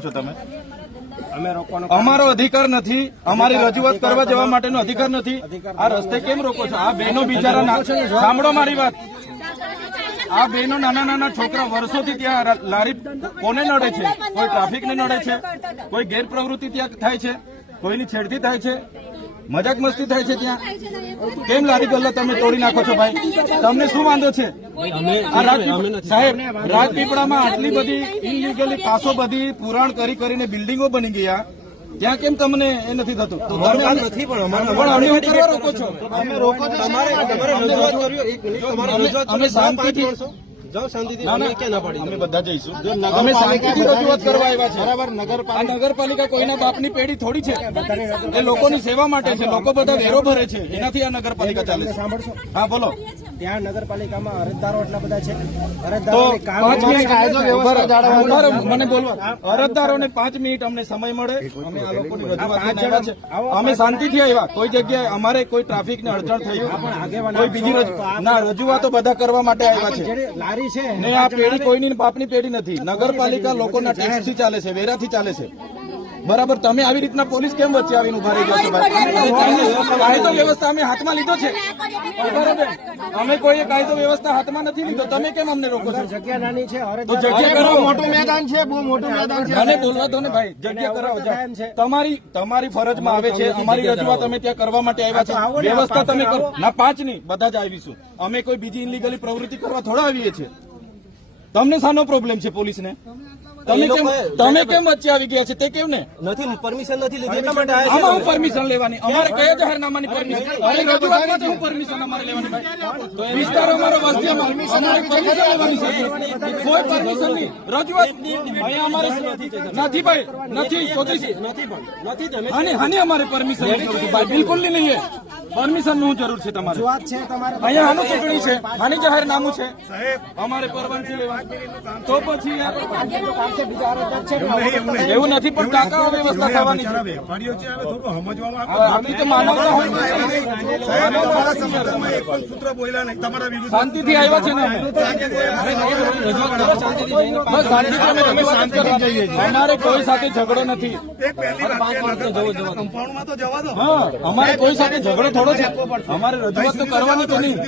છો તમે? અમે રોકવાનો અમારો અધિકાર નથી અમારી રજૂઆત કરવા જવા માટેનો અધિકાર નથી. આ રસ્તે કેમ રોકો છો? આ બહેનો બિચારા ના- સાંભળો મારી વાત. આ બહેનો નાના નાના છોકરા વર્ષોથી ત્યાં લારી કોને નડે છે? કોઈ ટ્રાફિકને નડે છે? કોઈ ગેરપ્રવૃત્તિ ત્યાં થાય છે? કોઈની છેડતી થાય છે? મજાક મસ્તી થાય છે ત્યાં? કેમ લારી ગલ્લો તમે તોડી નાખો છો ભાઈ? તમને શું વાંધો છે? સાહેબ રાજપીપળામાં આટલી બધી ઇનલીગલી પાસો બધી પુરાણ કરી કરીને બિલ્ડિંગો બની ગયા. ત્યાં કેમ તમને એ નથી થતું? નથી પણ કરવા રોકો છો. અમે રોકો છો અમે- અમે શાંતિથી-. જાઓ શાંતિથી. અમે ક્યાં ના પાડી અમે બધા જઈશું. અમે શાંતિથી રજૂઆત કરવા આવ્યા છે બરાબર નગરપાલિકા નગરપાલિકા કોઈના બાપની પેઢી થોડી છે. એ લોકોની સેવા માટે છે. લોકો બધા વેરો ભરે છે. એનાથી આ નગરપાલિકા ચાલે છે. સાંભળશો. હા બોલો. ત્યાં નગરપાલિકામાં અરજદારો એટલા બધા છે. અરજદારોને પાંચ મિનિટ મને બોલવા અરજદારોને પાંચ અમને સમય મળે. અમે આ લોકોની રજૂઆત અમે શાંતિથી આવ્યા. કોઈ જગ્યાએ અમારે કોઈ ટ્રાફિકને અડચણ થઈ હોય, કોઈ બીજી ના રજૂઆતો બધા કરવા માટે આવ્યા છે. લારી છે ને આ પેઢી કોઈની બાપની પેઢી નથી. નગરપાલિકા લોકોના ટેક્સથી ચાલે છે વેરાથી ચાલે છે. બરાબર તમે આવી રીતના પોલીસ કેમ વચ્ચે આવીને ઊભા રહી જશો ભાઈ કાયદો વ્યવસ્થા અમે હાથમાં લીધો છે. બરાબર. અમે કોઈ કાયદો વ્યવસ્થા હાથમાં નથી લીધો. તમે કેમ અમને રોકો છો? જગ્યા નાની છે તો જગ્યા કરો. મોટું મેદાન છે બહુ મોટું મેદાન મને બોલવા દો ને ભાઈ. જગ્યા કરાવો છે. તમારી તમારી ફરજમાં આવે છે. અમારી રજૂઆત અમે ત્યાં કરવા માટે આવ્યા છે વ્યવસ્થા તમે કરો. ના પાંચ નહીં બધા જ આવીશું. અમે કોઈ બીજી ઇનલીગલી પ્રવૃત્તિ કરવા થોડા આવીએ છીએ. તમને શાનો પ્રોબ્લેમ છે પોલીસને? તમે કેમ તમે કેમ વચ્ચે આવી ગયા છે? તે કેમ ને? નથી પરમિશન નથી લીધી એટલા માટે આમાં હું પરમિશન લેવાની. અમારે કયા જાહેરનામાની પરમિશન અરે રજૂઆતમાં હું પરમિશન અમારે લેવાની વિસ્તાર અમારો વસ્તી અમારે પરમિશન લેવાની છે. કોઈ પરમિશન નહીં. રજૂઆત અહીંયા અમારે નથી ભાઈ નથી નથી પણ નથી હાની હાની અમારે પરમિશનની ભાઈ બિલકુલ નહીં. પરમિશનનું જરૂર છે તમારે. વાત છે તમારે? અહીંયા આનું ચૂંટણી છે આની જાહેરનામું છે. અમારે પરવાનગી લેવા તો પછી એવું નથી પણ કાકા વ્યવસ્થા થવાની છે. માનવતા હોય શાંતિથી આવ્યા છે ને અમારે કોઈ સાથે ઝઘડો નથી. એક પહેલી વાત કે નગરપાલિકા કમ્પાઉન્ડમાં તો જવા દો. હા અમારે કોઈ સાથે ઝઘડો થોડો છે અમારે રજૂઆત તો કરવાની તો નહીં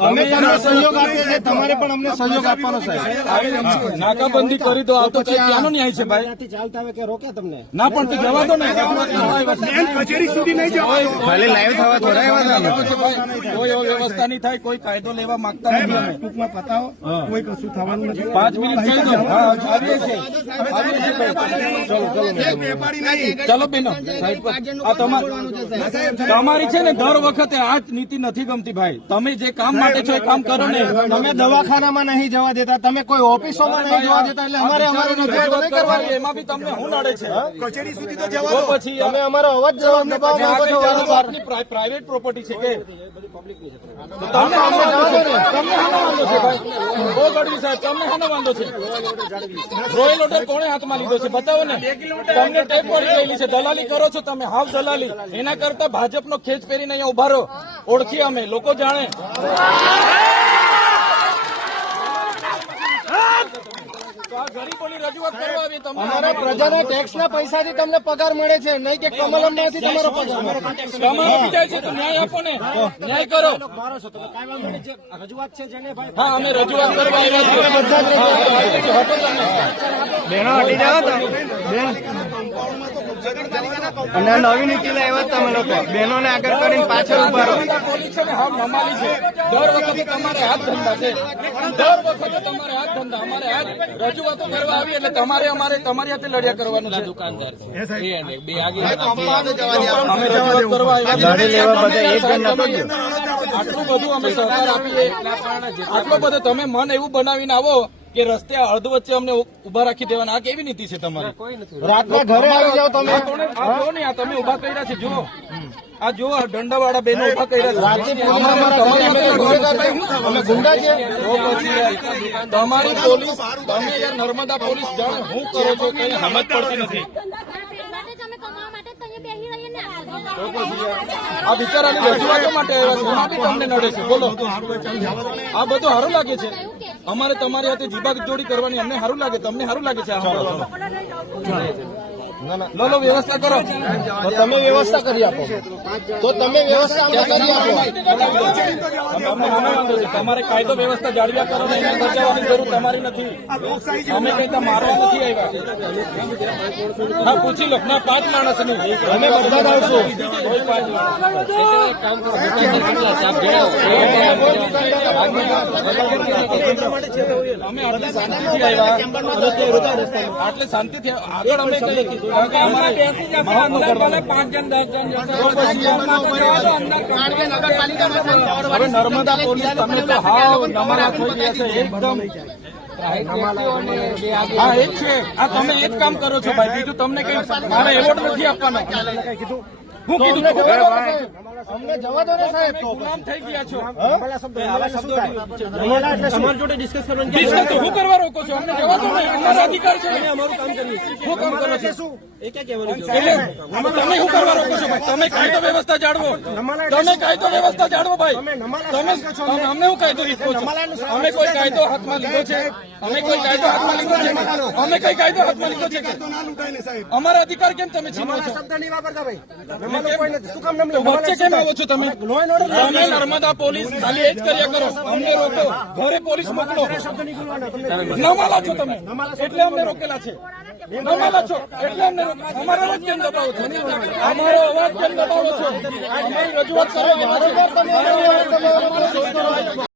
અમે તમને સહયોગ આપીએ છીએ તમારે પણ અમને સહયોગ આપવાનો સાહેબ આવી નાકાબંધી કરી દો આ તો ક્યાંનો ન્યાય છે ભાઈ ચાલતા હોય કે રોકે તમને ના પણ તે જવા દો ને કચેરી સુધી નહીં જવા ભલે લાઈવ થવા થોડા કોઈ એવો વ્યવસ્થા નહીં થાય કોઈ કાયદો લેવા માંગતા નથી અમે ટૂંકમાં પતાવો કોઈ કશું થવાનું નથી પાંચ મિનિટ થઈ દો આવીએ છીએ. ચલો ચલો એક વેપારી નહીં ચલો બેનો સાઈડ પર. આ તમા- તમારી છે ને દર વખતે આ નીતિ નથી ગમતી ભાઈ. તમે જે કામ માટે છો એ કામ કરો ને. તમે દવાખાનામાં નહીં જવા દેતા. તમે કોઈ ઓફિસોમાં નહીં જવા દેતા એટલે અમારે અમારે રજૂઆત કરવાની. એમાં બી તમને હું નડે છે. કચેરી સુધી તો જવા દો પછી અમે અમારો અવાજ જવાબ દબાવો છો પ્રાઇવેટ પ્રોપર્ટી છે કે? તમને છે. તમને છે સાહેબ વાંધો છે. રોયલ ઓર્ડર કોણે હાથમાં લીધો છે બતાવો ને? તમને ટેપ પડી ગયેલી છે. દલાલી કરો છો તમે. હાવ દલાલી. એના કરતા ભાજપનો ખેંચ પહેરીને અહીંયા ઊભા રહો. ઓળખીએ અમે લોકો જાણે. અમારા પ્રજાના ટેક્સના પૈસાથી તમને પગાર મળે છે નહીં કે તમારો પગાર મળે. તમારો છે ન્યાય આપો ને ન્યાય કરો. રજૂઆત છે જેને હા અમે રજૂઆત કરવા બેન હટી તમે. અને નવી નીતિ લાવ્યા તમે લોકો. બહેનોને આગળ કરીને પાછળ ઊભા રહો. પોલીસ છે ને હાવ નમાલી છે દર વખતે તમારે હાથ ધંધા છે. દર વખતે તમારે હાથ ધંધા. અમારે હાથ રજૂઆતો કરવા આવી એટલે તમારે અમારે તમારી હાથે લડ્યા કરવાનું છે. દુકાનદાર અમે રજૂઆત કરવા આવ્યા છીએ. આટલું બધું અમે સહકાર આપીએ. આટલો બધો તમે મન એવું બનાવીને આવો કે રસ્તે અડધ વચ્ચે અમને ઊભા રાખી દેવાના. આ કેવી નીતિ છે તમારી? રાતના ઘરે આવી જાવ તમે. આ જુઓ ને આ તમે ઊભા કર્યા છે જો આ જો દંડા વાળા બેનો ઊભા કર્યા છે. તમારી પોલીસ તમે યાર નર્મદા પોલીસ જાણ હું કરો છો કઈ સમજ પડતી નથી. આ બિચારાની રજૂઆતો માટે આવ્યા છે. એમાં બી તમને નડે છે. બોલો. આ બધું સારું લાગે છે. અમારે તમારી હાથે જીબાગ જોડી કરવાની અમને સારું લાગે તમને સારું લાગે છે. લો લો વ્યવસ્થા કરો. તો તમે વ્યવસ્થા કરી આપો. તો તમે વ્યવસ્થા અમને કરી આપો. તમારે કાયદો વ્યવસ્થા જાળવ્યા કરો ને એને બચાવવાની જરૂર તમારી નથી. અમે કઈ મારવા નથી આવ્યા. હા પૂછી લો. ના પાંચ માણસનું અમે બધા જ આવશું. કોઈ પાંચ માણસ. અમે આટલી શાંતિથી આવ્યા. આટલે શાંતિથી આગળ અમે કઈ નર્મદા પોલીસ તમે તો હાવ નમરા થઈ ગયા છે, એકદમ. હા એક છે. આ તમે એક કામ કરો છો ભાઈ. બીજું તમને કઈ મારે એવોર્ડ નથી આપવાનો. હું કીધું? અમને જવા દો ને સાહેબ. તો ગુલામ થઈ ગયા છો. તમારી જોડે ડિસ્કસ કરવાની ડિસ્કસ તો હું કરવા રોકો છો? અમને જવા દો ને. અમારો અધિકાર છે. અમારું કામ કરીએ હું કામ કરો છો? એટલે તમે શું કરવા રોકો છો ભાઈ? તમે કાયદો વ્યવસ્થા જાળવો. તમે કાયદો વ્યવસ્થા જાળવો ભાઈ. તમે અમને હું કાયદો રીતો છો? અમે કોઈ કાયદો હાથમાં લીધો છે? અમે કોઈ કાયદો હાથમાં લીધો છે? અમે કઈ કાયદો હાથમાં લીધો છે? કે ના લૂંટાય ને સાહેબ અમારા અધિકાર કેમ તમે છીનો છો? શબ્દ નહીં વાપરતા ભાઈ. શું કામ તો વચ્ચે કેમ આવો છો તમે? તમે નર્મદા પોલીસ ખાલી એ જ કર્યા કરો. અમને રોકો. ઘરે પોલીસ મોકલો. નમાલા છો તમે. એટલે અમને રોકેલા છે. નમાલા છો. એટલે અમને અમારો અવાજ કેમ દબાવો છો? અમારો અવાજ કેમ દબાવો છો? અમારી રજૂઆત કરો.